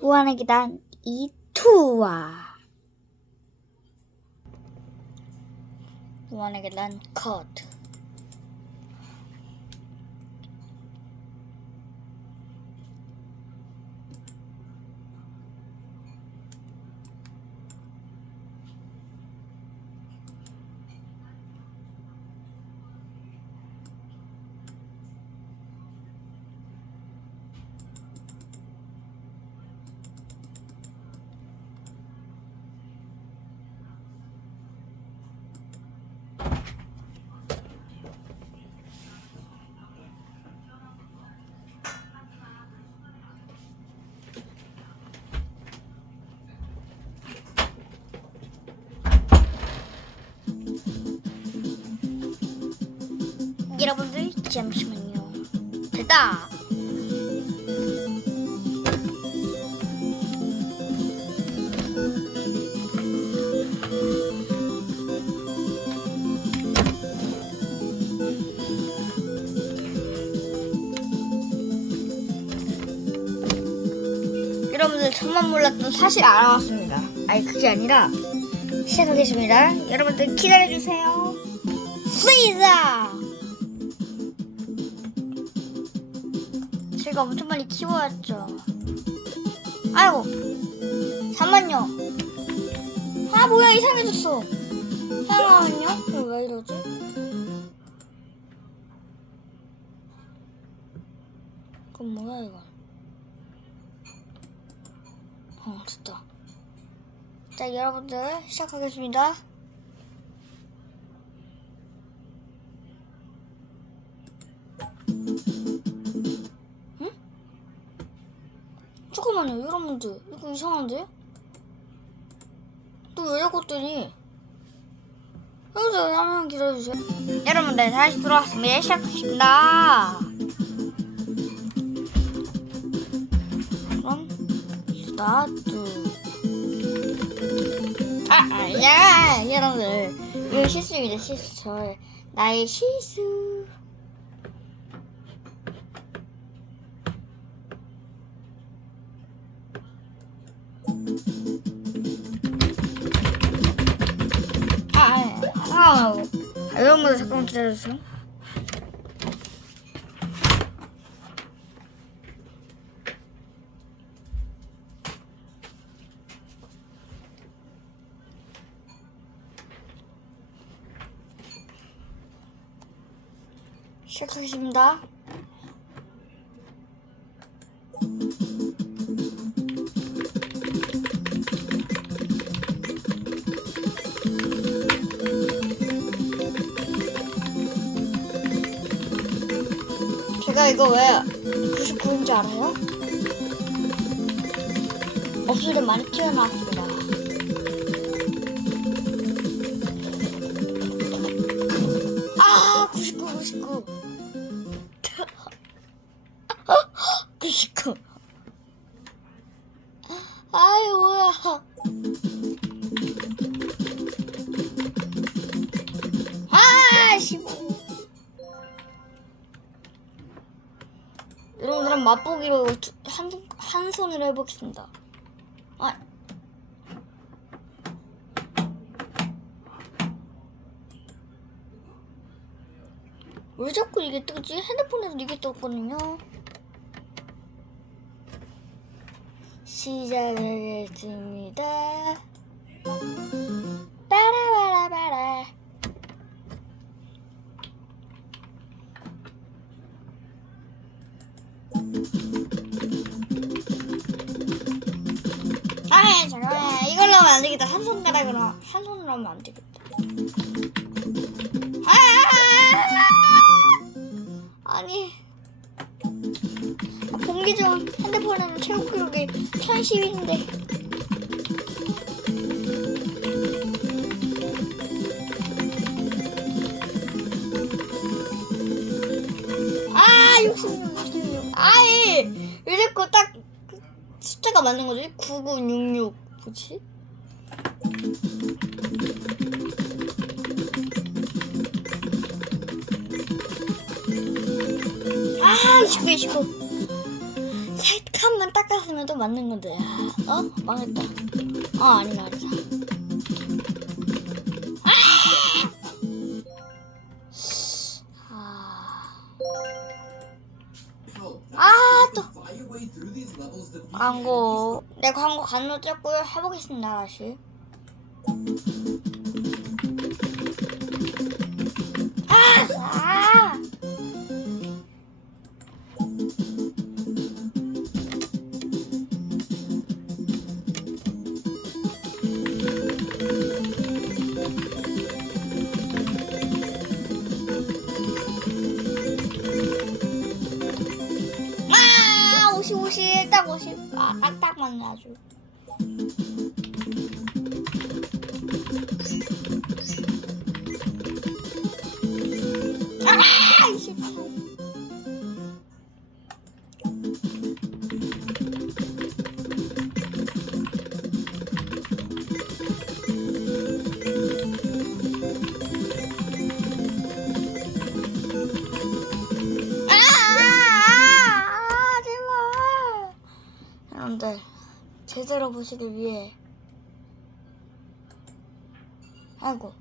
무한의 계단 2투와 무한의 계단 컷 여러분들 잠시만요. 됐다! 여러분들 저만 몰랐던 사실 알아왔습니다. 아니 그게 아니라 시작하겠습니다. 여러분들 기다려주세요. 슬리자 제가 엄청 많이 키워야죠. 아이고. 잠만요. 아 뭐야 이상해졌어. 잠깐만요. 이거 왜 이러지? 그럼 뭐야 이거? 어 됐다. 자 여러분들 시작하겠습니다 잠깐만요 여러분들 이거 이상한데? 또왜 뜨니? 여기서 한번 기다려주세요. 여러분들 다시 돌아왔습니다. 시작하겠습니다. 그럼 스타트 아, 아, 야, 여러분들 이거 실수입니다. 실수. 저 나의 실수 아, 아, 아, 여러분들 잠깐만 기다려주세요. 시작하겠습니다. 이거 왜 99인 줄 알아요? 없을 때 많이 튀어나왔습 맛보기로 두- 한, 한 손으로 해보겠습니다. 아. 왜 자꾸 이게 뜨지? 핸드폰에서 이게 떴거든요. 시작하겠습니다. 한 손가락으로 한 손으로 하면 안 되겠다 아 아니 아, 공기 좀 핸드폰에는 최고 기록이 1010인데 아 66, 66 아이 왜 자꾸 딱 숫자가 맞는 거지? 9966 뭐지? 아 29, 29 살짝 칸만 닦았으면 또 맞는 건데. 아, 어? 망했다. 어, 아니다, 아니다. 아. 아, 또. 광고. 네, 광고 간로 찍고 해보겠습니다, 다시. 아! 아! 아! 50, 50, 딱 50. 아, 딱, 딱 맞네, 아주. 제대로 보시길 위해. 아이고.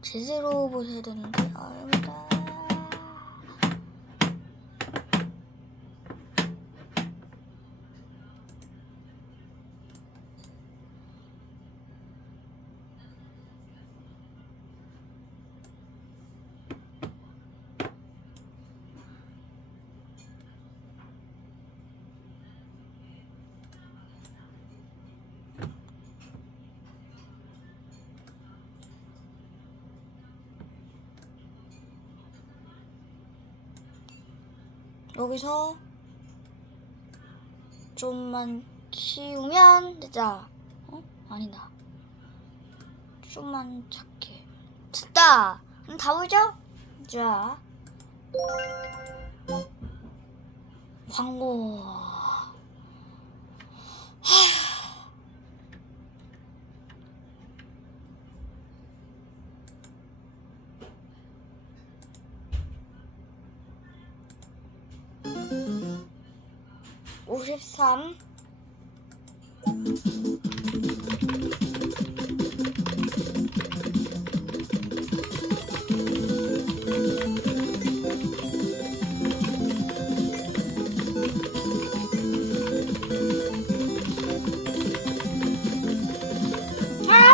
제대로 보셔야 되는데, 아, 여러분 여기서 좀만 키우면 되자. 어? 아니다. 좀만 작게. 됐다. 그럼 다 보죠? 자. 광고. Уже сам.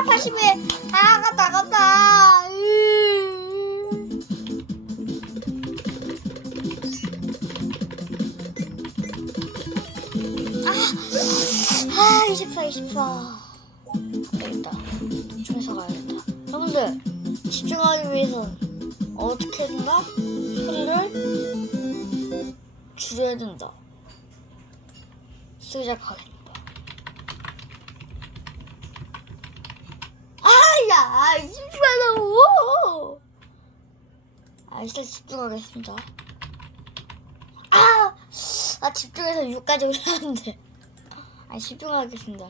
Спасибо. 24, 24. 안 되겠다. 집중해서 가야겠다. 여러분들, 집중하기 위해선 어떻게 해준다? 소리를 줄여야 된다. 시작하겠습니다. 아, 야, 집중하라고! 아, 일단 집중하겠습니다. 아! 아, 집중해서 6까지 올라왔는데. 아, 집중하겠습니다.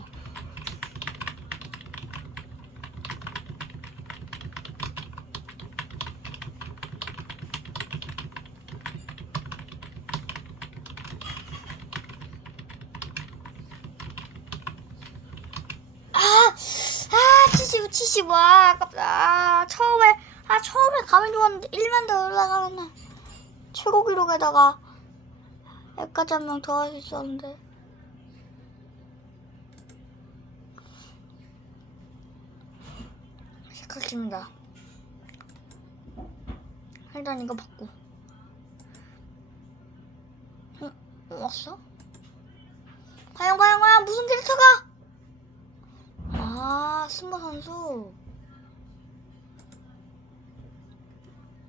아, 아, 75, 75. 아. 아, 처음에, 아, 처음에 가면 좋았는데, 1만 더 올라가면 최고 기록에다가 여기까지 한 명 더 할 수 있었는데. 시작하겠습니다. 일단 이거 받고. 응? 왔어? 과연, 과연, 과연, 무슨 캐릭터가? 아, 승모 선수.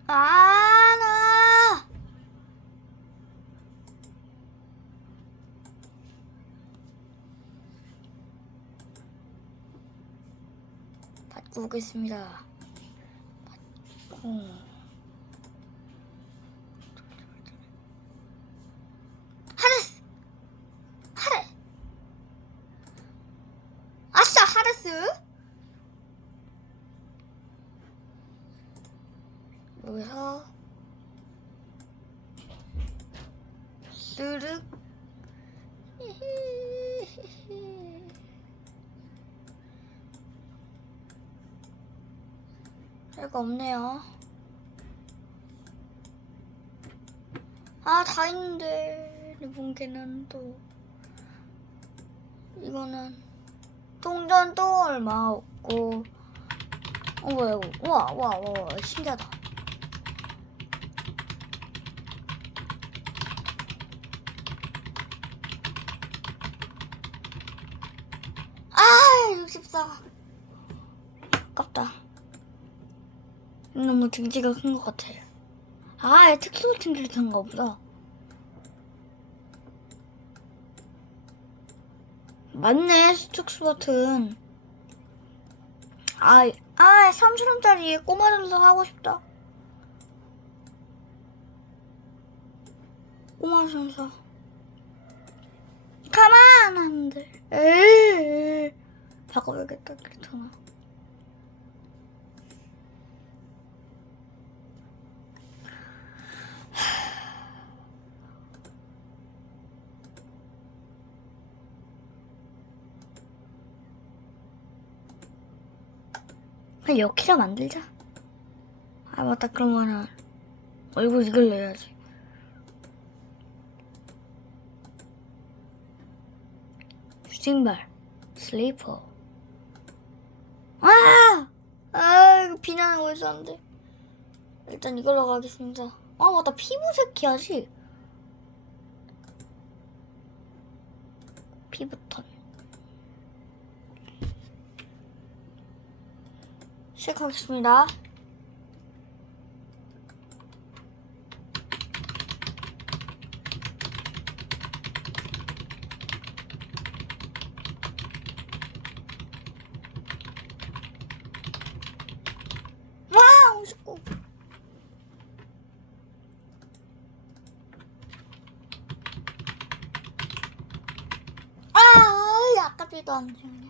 아, 나. 받고 오겠습니다. 받고. 하르스! 하르! 아싸, 하르스! 여기서 스르륵 별거 없네요. 아, 다 있는데, 리본개는 또, 이거는, 동전 또 얼마 없고, 어, 뭐야, 이거. 우와, 우와, 우와, 신기하다. 아, 64. 아깝다. 너무 등지가 큰 것 같아요. 아, 얘 특수 게 탄가 보다. 맞네, 특수 버튼. 아, 아, 3천원짜리 꼬마들도 하고 싶다. 꼬마 선수. 가만! 하는데. 에이, 바꿔야겠다, 그렇잖아. 그냥 여키라 만들자. 아 맞다 그러면은 얼굴 이걸 내야지. 신발, 슬리퍼. 아! 아 이거 비난하고 있었는데. 일단 이걸로 가겠습니다. 아 맞다 피부색 해야지. 피부톤. 시작하겠습니다. 와, 59. 아, 아깝지도 않네. 그냥.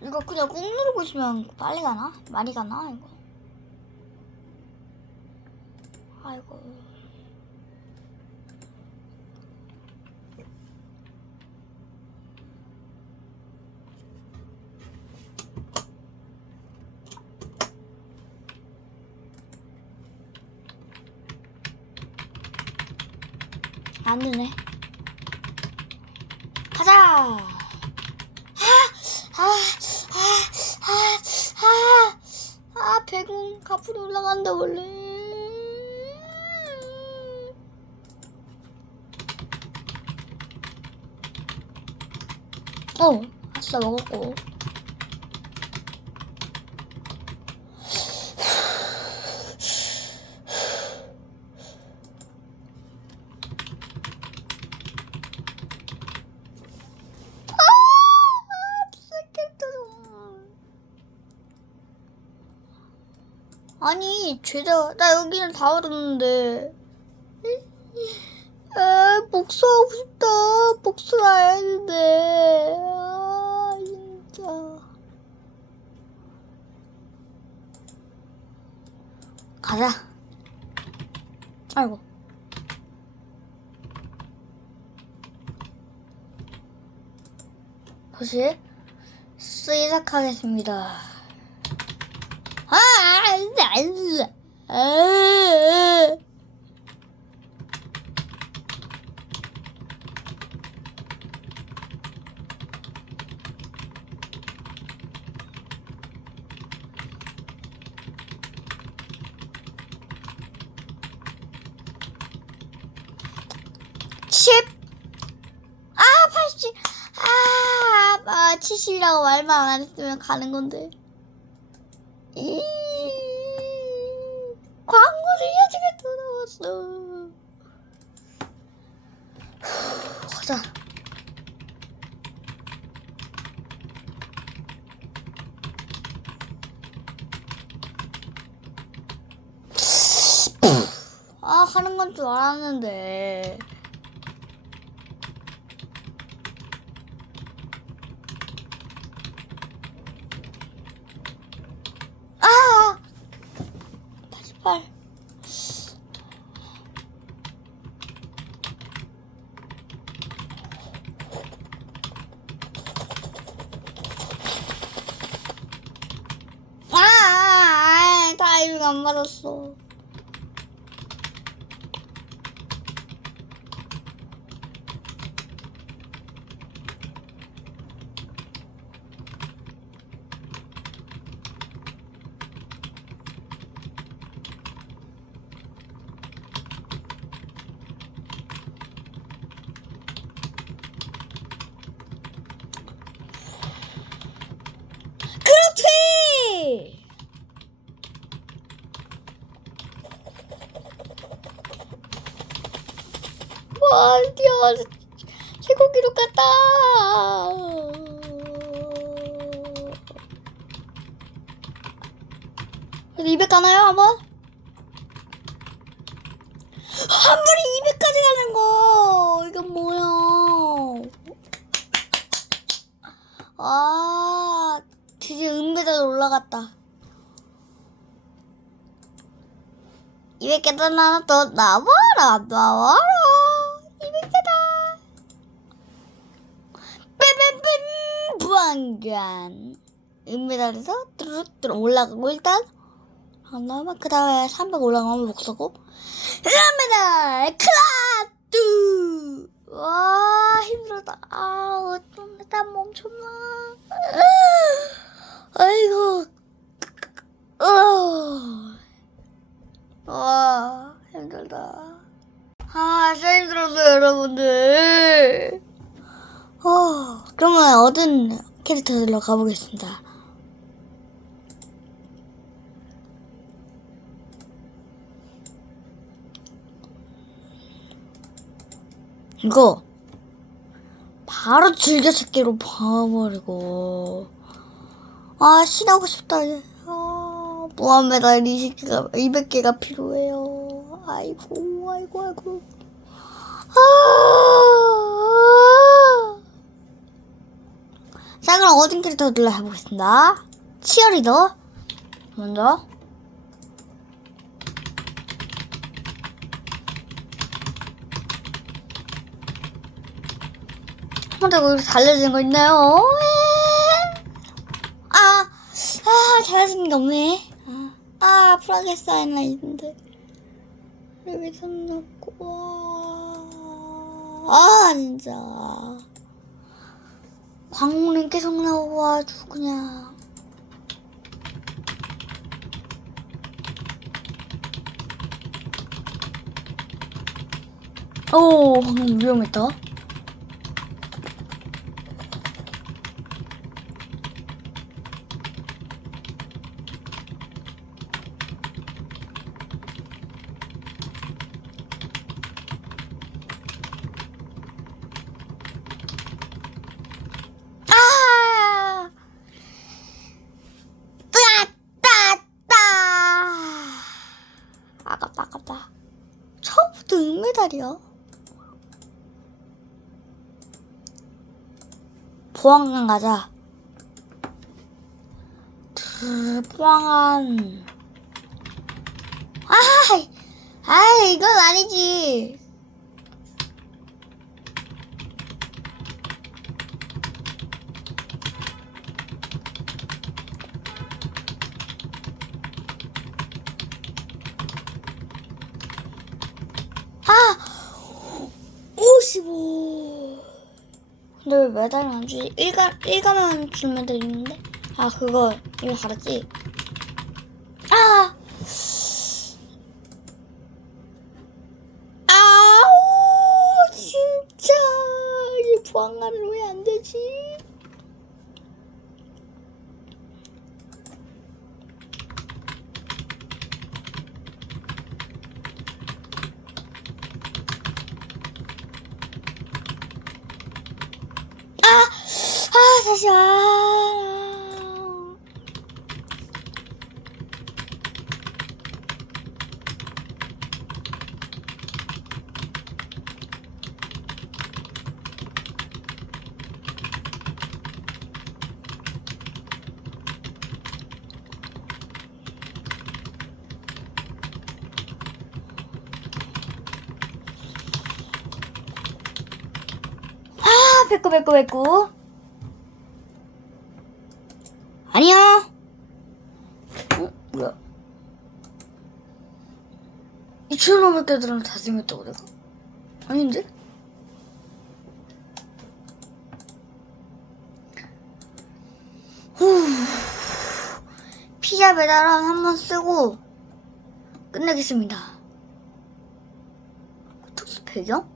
이거 그냥 꾹 누르고 있으면 빨리 가나? 말이 가나 이거? 아이고. 안 되네. 가자. 아, 아, 아, 아, 아, 배군 가풀이 올라간다 원래. 어, 아싸 먹었고. 아, 진짜 캡처 아니, 죄다, 나 여기는 다 얻었는데. 아, 복수하고 싶다. 복수를 안 했는데. 아, 진짜. 가자. 아이고. 다시 시작하겠습니다. 아, 안 돼, 안 돼. 아, 칩. 아, 80. 아, 아, 70이라고 말만 안 했으면 가는 건데. 이 하는데 아! 88 아, 아, 아 다이빙 안 맞았어. 와, 드디어 최고 기록 갔다! 그래도 200 가나요, 한번? 한 번에 200까지 가는 거! 이건 뭐야? 아, 드디어 은메달 올라갔다. 200계단 하나 더 나와라, 나와라. 부안관. 은메달에서 뚜루뚜루 올라가고, 일단. 하나만, 그 다음에 300 올라가면 목서고. 은메달! 클라뚜! 와, 힘들었다. 아, 어떤 땀 멈췄나. 아이고. 어. 와, 힘들다. 아, 진짜 힘들었어요, 여러분들. 어, 그러면 얻은 캐릭터들로 가보겠습니다. 이거 바로 즐겨찾기로 봐버리고. 아 신하고 싶다. 아 무한메달 20개가 200개가 필요해요. 아이고 아이고 아이고 아. 자 그럼 어딘 캐릭터들로 해보겠습니다 치어리더 먼저 혼자 거기 달려지는 거 있나요? 에? 아, 아, 달라지는 게 없네. 아, 아 프라게사인 라이트인데. 여기 손 놓고, 아, 진짜. 광문이 계속 나오고 아주 그냥. 오, 방금 위험했다. 아! 따따따! 아깝다, 아깝다. 은메달이야. 보안관 가자. 드, 보안관. 아, 아, 이건 아니지. 아! 55. 근데 왜 메달을 안 주지? 일가, 일가만 준 메달 있는데? 아, 그거, 이거 다르지? 아! 아우, 진짜. 이 보안관을 왜 안 되지? 아, 아, 다시 와. 뺏고. 아니야. 어, 뭐야? 2,500개들은 다 생겼다고 내가? 아닌데? 후. 피자 배달원 한번 쓰고 끝내겠습니다. 특수 배경?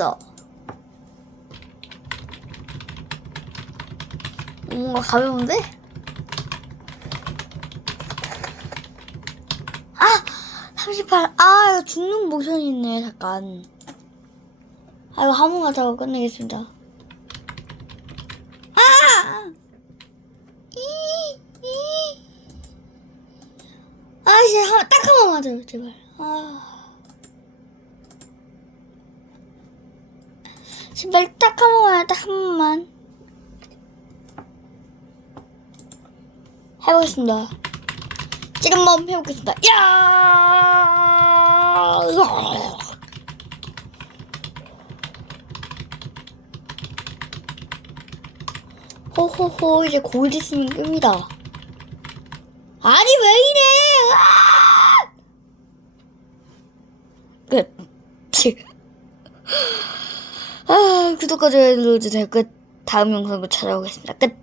피자. 뭔가 가벼운데? 아! 38. 아, 이거 죽는 모션이 있네, 잠깐. 아, 이거 한 번만 더 끝내겠습니다. 아! 이, 이. 아, 진짜 한, 딱한 번 맞아요, 제발. 아. 제발 딱 한 번만, 딱 한 번만. 해보겠습니다. 지금 한번 해보겠습니다. 야! 호호호 이제 골드 있으면 끕니다. 아니 왜 이래? 으아! 끝. 아 구독과 좋아요 눌러주세요. 끝. 다음 영상으로 찾아오겠습니다. 끝.